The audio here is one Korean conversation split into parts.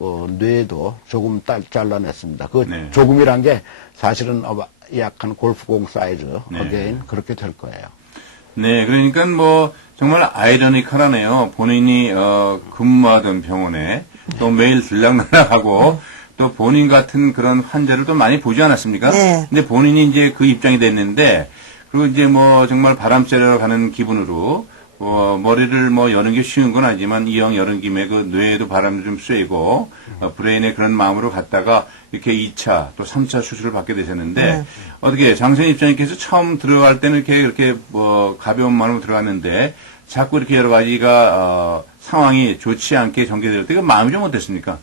뇌도 조금 잘라냈습니다. 그 네. 조금이란 게 사실은 약한 골프공 사이즈, 네. 어게인 그렇게 될 거예요. 네, 그러니까 뭐 정말 아이러니컬하네요. 본인이 근무하던 병원에 또 매일 들락날락하고 또 본인 같은 그런 환자를 또 많이 보지 않았습니까? 네. 근데 본인이 이제 그 입장이 됐는데 그리고 이제 뭐 정말 바람 쐬러 가는 기분으로 머리를 뭐 여는 게 쉬운 건 아니지만 이왕 여는 김에 그 뇌에도 바람도 좀 쐬고 브레인에 그런 마음으로 갔다가 이렇게 2차 또 3차 수술을 받게 되셨는데 어떻게 장선 입장님께서 처음 들어갈 때는 이렇게 뭐 가벼운 마음으로 들어갔는데 자꾸 이렇게 여러 가지가 상황이 좋지 않게 전개될 때 그 마음이 좀 어땠습니까?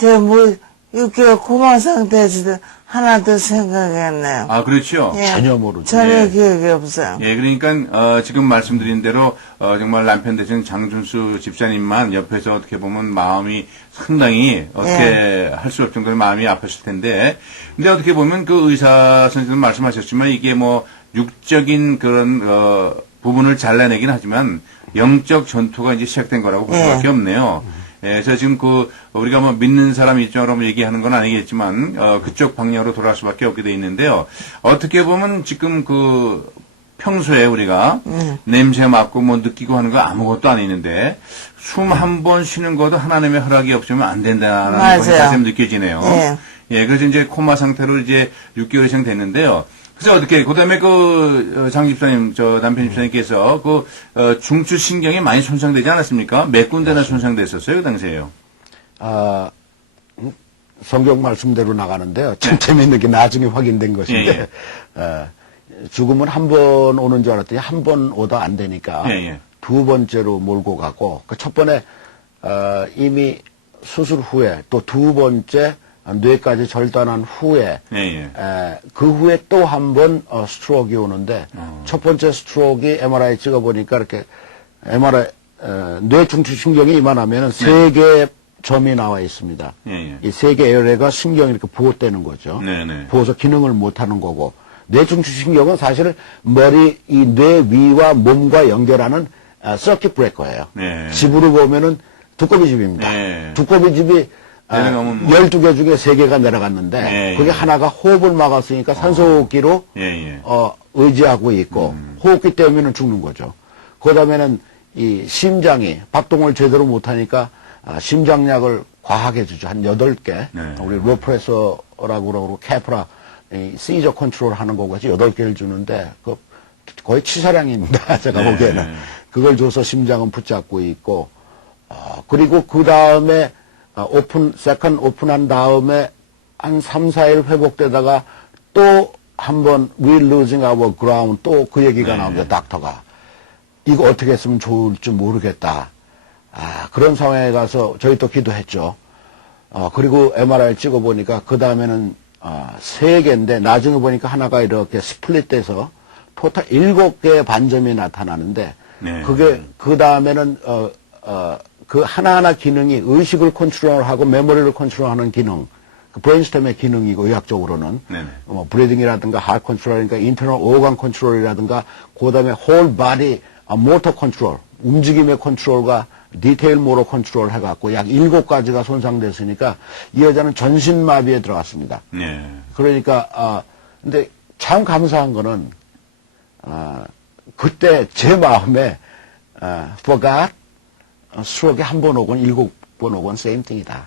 뭐 6개월 고마 상태에서도 하나도 생각이 안 나요. 아, 그렇죠. 예. 전혀 모르죠. 전혀 예. 기억이 없어요. 예, 그러니까 지금 말씀드린 대로 정말 남편 되신 장준수 집사님만 옆에서 어떻게 보면 마음이 상당히 어떻게 할 수 없을 정도로 마음이 아팠을 텐데, 근데 어떻게 보면 그 의사 선생님 말씀하셨지만 이게 뭐 육적인 그런 부분을 잘라내긴 하지만 영적 전투가 이제 시작된 거라고 볼 수밖에 없네요. 예, 그래서 지금 우리가 뭐 믿는 사람 입장으로 얘기하는 건 아니겠지만, 그쪽 방향으로 돌아갈 수밖에 없게 돼 있는데요. 어떻게 보면 지금 평소에 우리가 냄새 맡고 뭐 느끼고 하는 거 아무것도 아니는데, 숨 한 번 쉬는 것도 하나님의 허락이 없으면 안 된다는 것이 다시 한번 느껴지네요. 예. 예, 그래서 이제 코마 상태로 이제 6개월 이상 됐는데요. 그래서 어떻게, 그 다음에 장 집사님, 남편 집사님께서 중추신경이 많이 손상되지 않았습니까? 몇 군데나 손상됐었어요, 그 당시에요? 성경 말씀대로 나가는데요. 참 재밌는 게 나중에 확인된 것인데, 죽음은 한 번 오는 줄 알았더니 한 번 오다 안 되니까 두 번째로 몰고 가고, 그 첫 번에, 이미 수술 후에 또 두 번째 뇌까지 절단한 후에 그 후에 또 한 번 스트로크가 오는데 첫 번째 스트로크가 MRI 찍어보니까 이렇게 MRI 뇌 중추신경이 이만하면 세 개의 점이 나와 있습니다. 이 세 개의 에어레가 신경이 이렇게 부호되는 거죠. 부어서 기능을 못하는 거고 뇌 중추신경은 사실 이 뇌 위와 몸과 연결하는 서킷 브레이커예요. 집으로 보면은 두꺼비집입니다. 두꺼비집이 12개 중에 3개가 내려갔는데, 그게 하나가 호흡을 막았으니까 산소호흡기로, 의지하고 있고, 호흡기 때문에 죽는 거죠. 그 다음에는 이 심장이 박동을 제대로 못하니까, 심장약을 과하게 주죠. 한 8개. 우리 로프레서라고 그러고, 캐프라, 시저 컨트롤 하는 거고 해서 8개를 주는데, 거의 치사량입니다. 제가 보기에는. 그걸 줘서 심장은 붙잡고 있고, 그리고 그 다음에, 세컨 오픈한 다음에 한 3, 4일 회복되다가 또 한 번 we're losing our ground 또 그 얘기가 나옵니다. 닥터가. 이거 어떻게 했으면 좋을지 모르겠다. 그런 상황에 가서 저희 또 기도했죠. 그리고 MRI 찍어보니까 그 다음에는 3개인데 나중에 보니까 하나가 이렇게 스플릿돼서 토탈 7개의 반점이 나타나는데 그게 그 다음에는 그 하나하나 기능이 의식을 컨트롤하고 메모리를 컨트롤하는 기능, 그 브레인스템의 기능이고 의학적으로는 브리딩이라든가 하트 컨트롤이라든가 인터널 오간 컨트롤이라든가 그다음에 홀 바디 모터 컨트롤, 움직임의 컨트롤과 디테일 모터 컨트롤 해갖고 약 7가지가 손상됐으니까 이 여자는 전신마비에 들어갔습니다. 그러니까 근데 참 감사한 거는 그때 제 마음에 forgot 스트로크에 한 번 오건 7번 오건 same thing이다.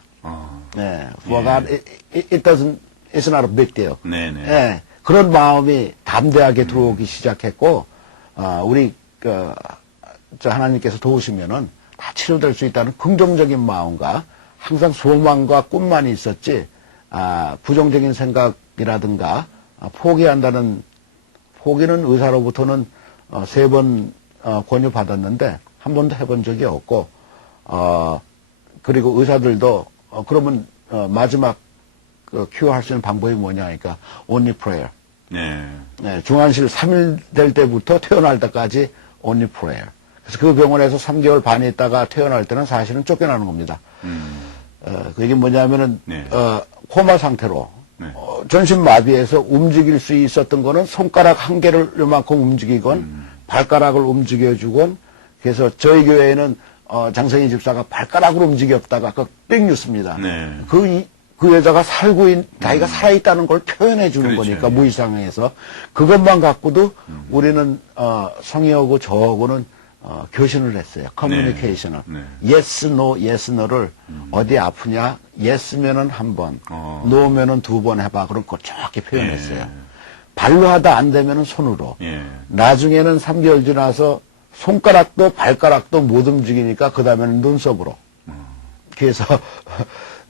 forgot it's not a big deal. 그런 마음이 담대하게 들어오기 시작했고, 우리, 하나님께서 도우시면은 다 치료될 수 있다는 긍정적인 마음과 항상 소망과 꿈만 있었지, 부정적인 생각이라든가, 포기는 의사로부터는 3번 권유받았는데, 한 번도 해본 적이 없고, 그리고 의사들도, 그러면, 마지막, 큐어할 수 있는 방법이 뭐냐 하니까, only prayer. 중환실 3일 될 때부터 퇴원할 때까지 only prayer. 그래서 그 병원에서 3개월 반 있다가 퇴원할 때는 사실은 쫓겨나는 겁니다. 그게 뭐냐면은, 코마 상태로, 전신 마비에서 움직일 수 있었던 거는 손가락 한 개를 요만큼 움직이건, 발가락을 움직여주건, 그래서 저희 교회에는 장성희 집사가 발가락으로 움직였다가 뺑 뉴스입니다. 네. 그 여자가 자기가 살아있다는 걸 표현해 주는 그렇죠. 거니까, 예. 무의상에서. 그것만 갖고도 우리는, 성희하고 저하고는, 교신을 했어요. 커뮤니케이션을. 네. yes, no, yes, no를 어디 아프냐? yes면은 한 번, no면은 2번 해봐. 그런 거 정확히 표현했어요. 예. 발로 하다 안 되면은 손으로. 예. 나중에는 3개월 지나서 손가락도 발가락도 못 움직이니까 그 다음에는 눈썹으로. 그래서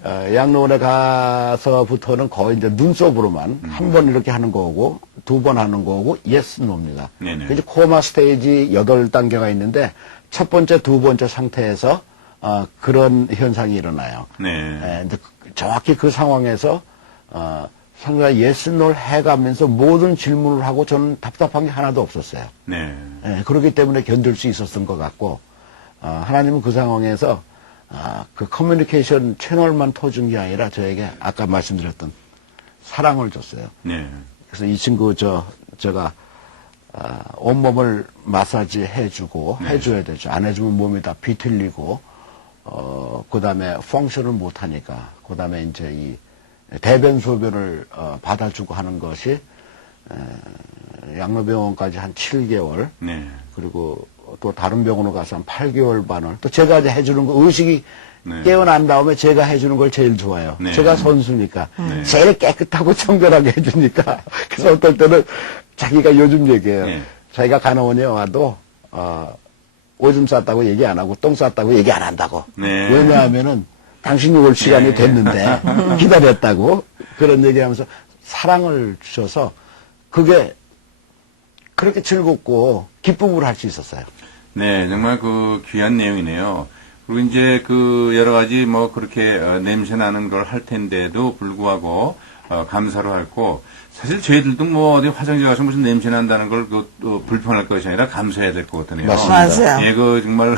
양로원에 가서부터는 거의 이제 눈썹으로만 한 번 이렇게 하는 거고 2번 하는 거고 yes, no입니다. 네네. 이제 코마 스테이지 8단계가 있는데 첫 번째, 두 번째 상태에서 그런 현상이 일어나요. 네. 이제 정확히 그 상황에서 상대가 yes, no를 해가면서 모든 질문을 하고 저는 답답한 게 하나도 없었어요. 네. 그렇기 때문에 견딜 수 있었던 것 같고 하나님은 그 상황에서 그 커뮤니케이션 채널만 터준 게 아니라 저에게 아까 말씀드렸던 사랑을 줬어요. 네. 그래서 이 친구 제가 온몸을 마사지 해주고 해줘야 되죠. 안 해주면 몸이 다 비틀리고 그 다음에 펑션을 못 하니까 그 다음에 이제 이 대변 소변을 받아주고 하는 것이 양로병원까지 한 7개월 네. 그리고 또 다른 병원으로 가서 한 8개월 반을 또 제가 이제 해주는 거 의식이 네. 깨어난 다음에 제가 해주는 걸 제일 좋아해요. 네. 제가 선수니까 제일 깨끗하고 청결하게 해주니까 그래서 어떨 때는 자기가 요즘 얘기해요. 네. 자기가 간호원에 와도 오줌 쌌다고 얘기 안 하고 똥 쌌다고 얘기 안 한다고. 네. 왜냐하면은 당신이 올 시간이 됐는데 기다렸다고 그런 얘기하면서 사랑을 주셔서 그게 그렇게 즐겁고 기쁨으로 할 수 있었어요. 네, 정말 그 귀한 내용이네요. 그리고 이제 그 여러 가지 뭐 그렇게 냄새 나는 걸 할 텐데도 불구하고 감사로 하고 사실 저희들도 뭐 어디 화장실 가서 무슨 냄새 난다는 걸 불편할 것이 아니라 감사해야 될 것 같네요. 맞습니다. 맞아요. 예, 그 정말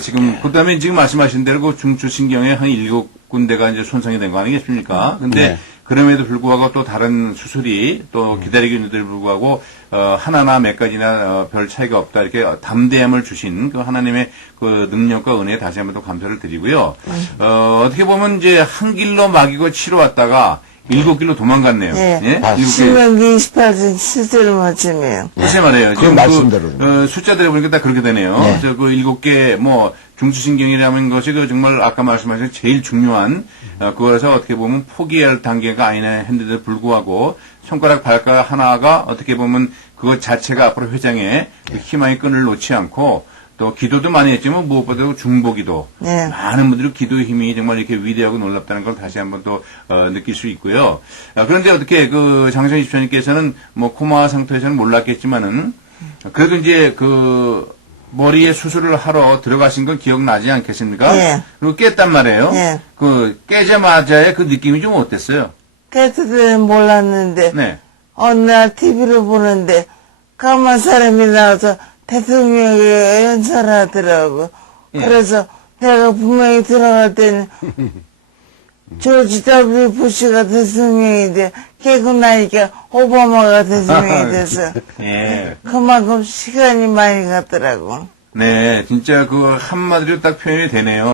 지금 그다음에 지금 말씀하신 대로 그 중추신경에 한 7군데가 이제 손상이 된 거 아니겠습니까? 근데 네. 그럼에도 불구하고 또 다른 수술이 또 기다리고 있는데도 불구하고 하나나 몇 가지나 별 차이가 없다 이렇게 담대함을 주신 그 하나님의 그 능력과 은혜에 다시 한번 더 감사를 드리고요. 어떻게 보면 이제 한 길로 막이고 치러 왔다가 7길로 도망갔네요. 예. 예? 맞습니다. 7길. 신명기 28장 7절 말씀이에요. 글쎄 말이에요. 그 지금 말씀대로. 숫자대로 보니까 딱 그렇게 되네요. 네. 그 7개, 뭐, 중추신경이라는 것이 그 정말 아까 말씀하신 제일 중요한, 그거에서 어떻게 보면 포기할 단계가 아니냐 했는데도 불구하고, 손가락, 발가락 하나가 어떻게 보면 그것 자체가 앞으로 회장에 그 희망의 끈을 놓지 않고, 또 기도도 많이 했지만 무엇보다도 중보기도 네. 많은 분들이 기도의 힘이 정말 이렇게 위대하고 놀랍다는 걸 다시 한번 또 느낄 수 있고요. 그런데 어떻게 그 장성희 집사님께서는 뭐 코마 상태에서는 몰랐겠지만은 그래도 이제 그 머리에 수술을 하러 들어가신 건 기억나지 않겠습니까? 네. 그리고 깼단 말이에요. 네. 그 깨자마자의 그 느낌이 좀 어땠어요? 그때는 몰랐는데 네. 어느 날 TV를 보는데 까만 사람이 나와서 대통령이 연설하더라고. 예. 그래서 내가 분명히 들어갈 때는 조지 W. 부시가 대통령이 돼. 깨고 나니까 오바마가 대통령이 돼서 예. 그만큼 시간이 많이 갔더라고. 네, 진짜 그 한마디로 딱 표현이 되네요.